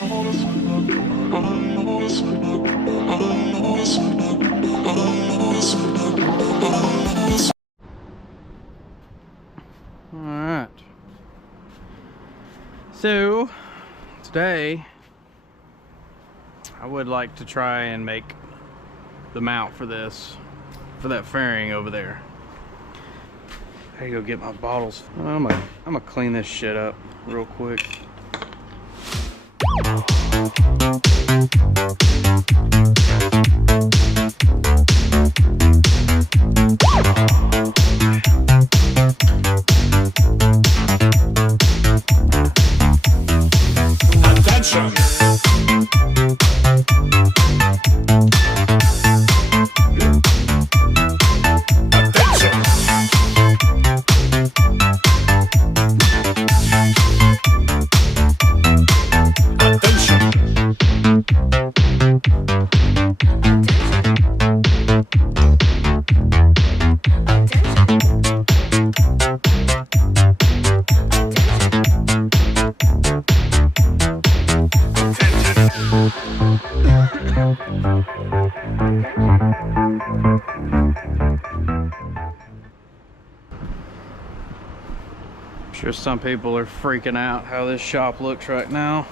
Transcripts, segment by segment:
Alright. So, today, I would like to try and make the mount for this, for that fairing over there. I gotta go get my bottles. I'm gonna clean this shit up real quick. Attention! I'm sure some people are freaking out how this shop looks right now.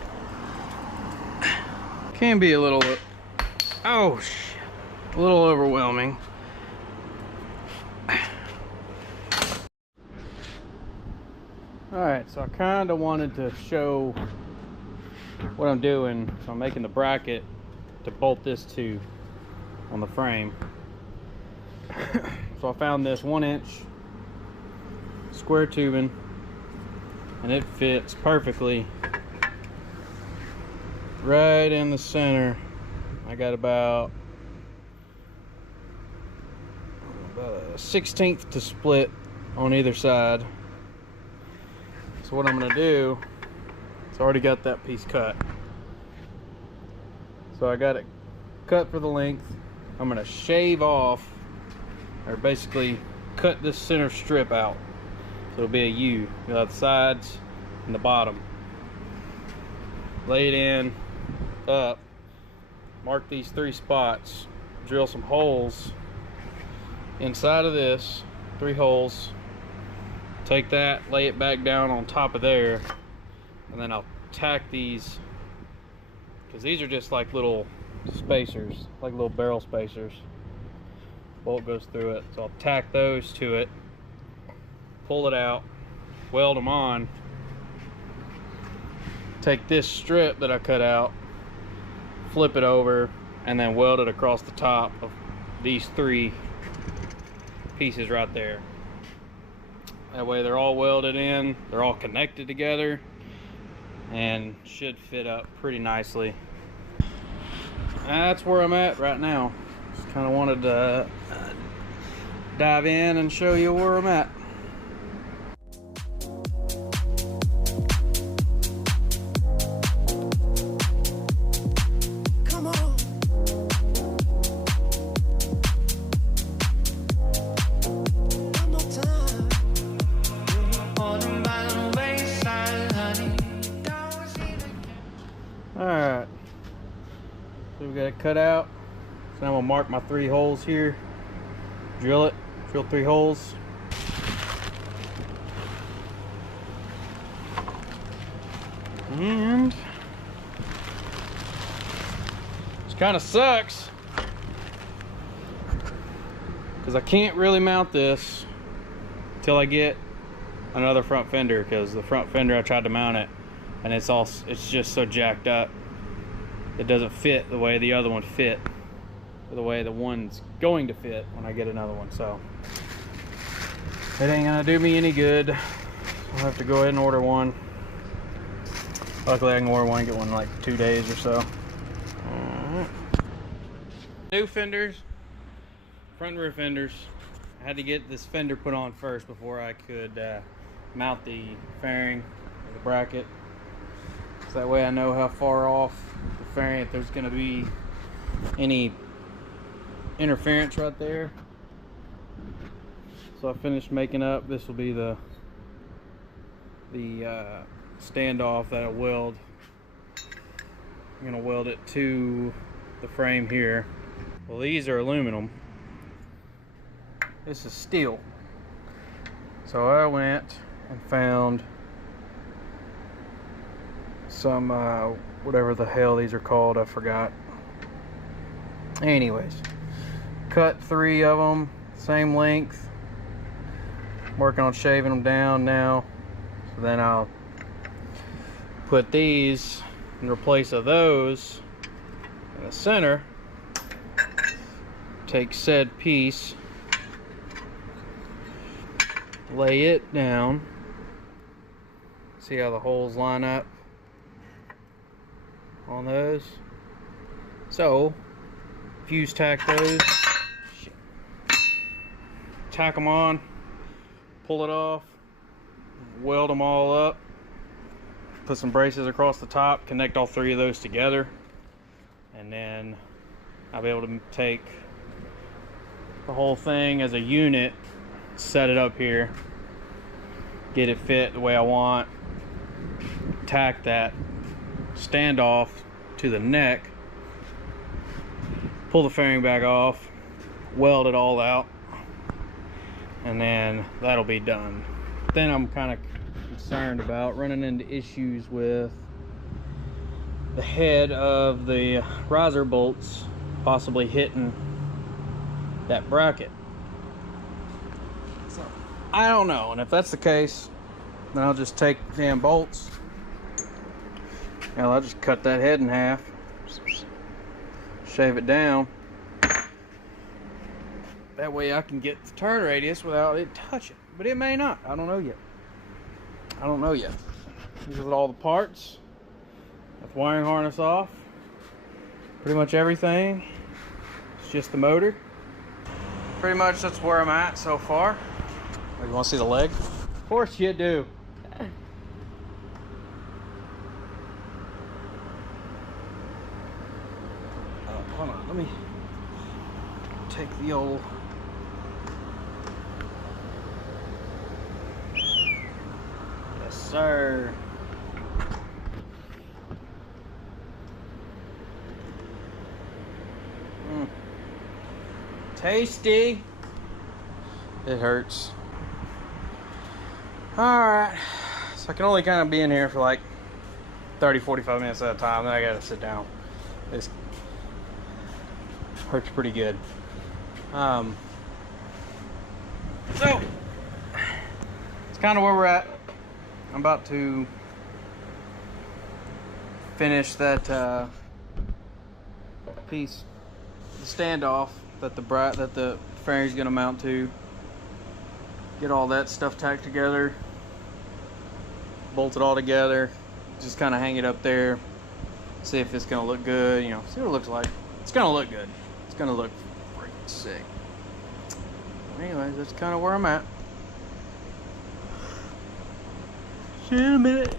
Can be a little, oh shit, a little overwhelming. Alright, so I kind of wanted to show what I'm doing. So I'm making the bracket to bolt this to on the frame. So I found this 1-inch square tubing, and it fits perfectly right in the center. I got about a 1/16 to split on either side. So what I'm gonna do, it's already got that piece cut. So I got it cut for the length. I'm gonna shave off, or basically cut this center strip out. So it'll be a U. You'll have the sides and the bottom. Lay it in, up, mark these 3 spots, drill some holes inside of this, 3 holes. Take that, lay it back down on top of there, and then I'll tack these, because these are just like little spacers, like little barrel spacers. Bolt goes through it, so I'll tack those to it, pull it out, weld them on, take this strip that I cut out, flip it over, and then weld it across the top of these 3 pieces right there. That way they're all welded in, they're all connected together, and should fit up pretty nicely. That's where I'm at right now. Just kind of wanted to dive in and show you where I'm at. Alright, so we got it cut out. So now I'm gonna mark my 3 holes here, drill 3 holes. And it kind of sucks because I can't really mount this until I get another front fender, because the front fender I tried to mount it and it's just so jacked up. It doesn't fit the way the other one fit, or the way the one's going to fit when I get another one. So it ain't gonna do me any good. I'll have to go ahead and order one. Luckily I can order one and get one in like 2 days or so. New fenders, front and rear fenders. I had to get this fender put on first before I could mount the fairing or the bracket. So that way I know how far off the fairing, if there's going to be any interference right there. So I finished making up. This will be the standoff that I weld I'm gonna weld it to the frame here. Well, these are aluminum. This is steel. So I went and found some, whatever the hell these are called, I forgot. Anyways, cut 3 of them, same length. Working on shaving them down now. So then I'll put these in place of those in the center. Take said piece, lay it down. See how the holes line up on those? So, fuse tack those, tack them on, pull it off, weld them all up, put some braces across the top, connect all 3 of those together, and then I'll be able to take the whole thing as a unit, set it up here, get it fit the way I want, tack that standoff to the neck, pull the fairing back off, weld it all out, and then that'll be done. Then I'm kind of concerned about running into issues with the head of the riser bolts possibly hitting that bracket. So I don't know, and if that's the case, then I'll just take the damn bolts and I'll just cut that head in half, shave it down. That way I can get the turn radius without it touching. But it may not. I don't know yet. I don't know yet. These are all the parts. Got the wiring harness off. Pretty much everything. It's just the motor. Pretty much that's where I'm at so far. Oh, you want to see the leg? Of course you do. Hold on, let me take the old... Yes, sir. Tasty. It hurts. Alright. So I can only kind of be in here for like 30-45 minutes at a time, then I gotta sit down. This hurts pretty good. So it's kind of where we're at. I'm about to finish that piece, the standoff that the fairing's gonna mount to. Get all that stuff tacked together, bolt it all together, just kind of hang it up there, see if it's gonna look good, you know, see what it looks like. It's gonna look good. It's gonna look freaking sick. Anyways, that's kind of where I'm at. See you in a minute.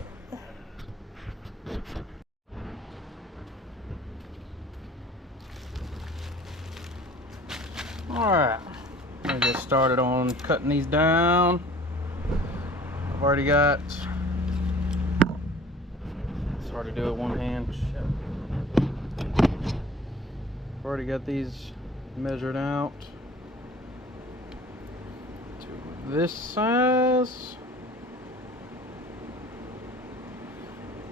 Alright, I'm gonna get started on cutting these down. I've already got, it's hard to do it one hand. I've already got these measured out to this size,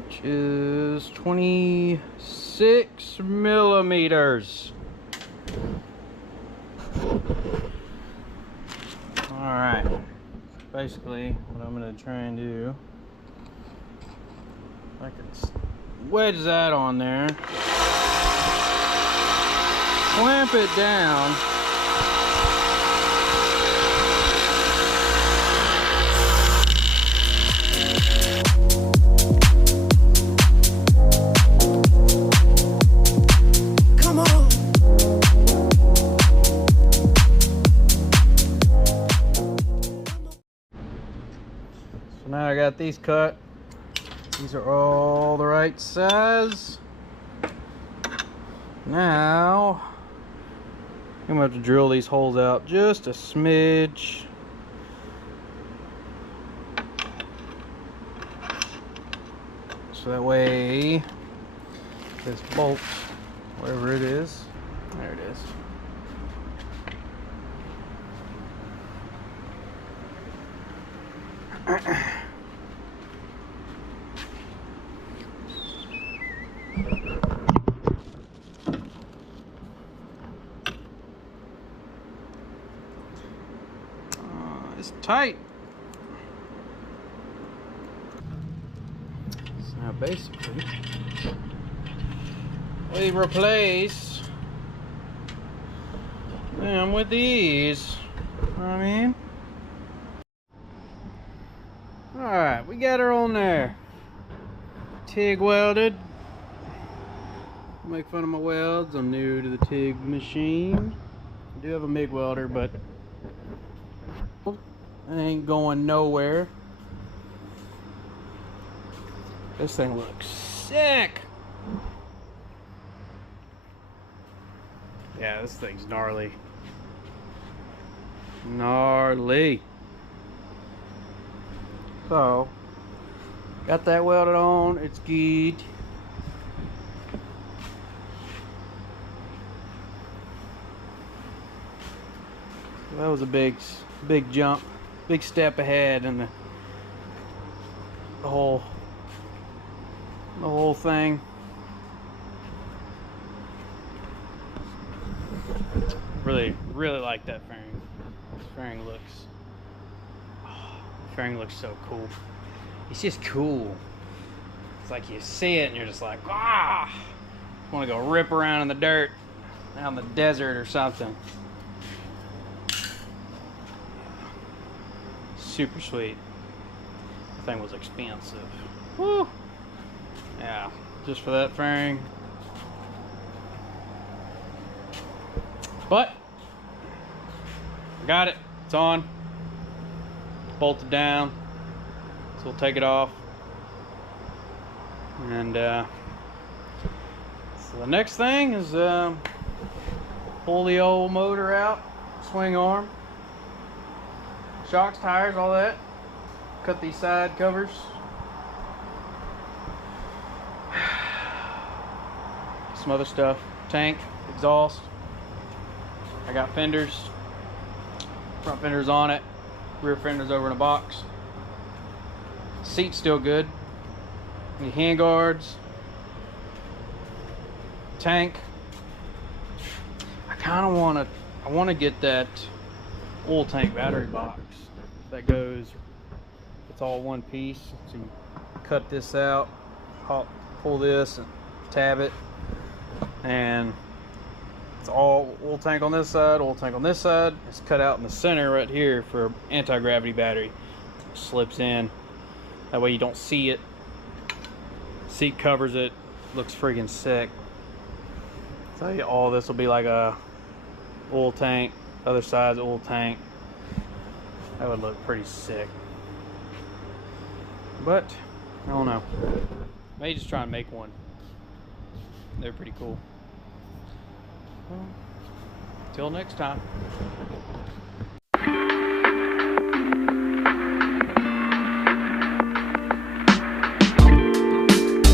which is 26 millimeters. Alright, basically what I'm going to try and do, I can wedge that on there, clamp it down, now I got these cut. These are all the right size. Now I'm gonna have to drill these holes out just a smidge. So that way this bolt, wherever it is. There it is. It's tight. So now basically we replace them with these. You know what I mean? Alright, we got her on there. TIG welded. Make fun of my welds. I'm new to the TIG machine. I do have a MIG welder, but it ain't going nowhere. This thing looks sick. Yeah, this thing's gnarly. Gnarly. So, got that welded on. It's good. So that was a big jump. Big step ahead in the whole thing. Really like that fairing. This fairing looks so cool. It's just cool. It's like you see it and you're just like, ah, I want to go rip around in the dirt out in the desert or something. Super sweet. The thing was expensive. Woo! Yeah, just for that fairing. But got it. It's on. Bolted down. So we'll take it off. And so the next thing is pull the old motor out, swing arm. Shocks, tires, all that. Cut these side covers. Some other stuff. Tank, exhaust. I got fenders. Front fenders on it. Rear fenders over in a box. Seat's still good. Any hand guards. Tank. I want to get that oil tank battery box that goes, it's all one piece. So you cut this out, pull this and tab it, and it's all oil tank on this side, oil tank on this side. It's cut out in the center right here for anti-gravity battery. Slips in, that way you don't see it. Seat covers it, looks freaking sick. So yeah, all this will be like a oil tank, other side's oil tank. That would look pretty sick. But I don't know. May just try and make one. They're pretty cool. Well, till next time.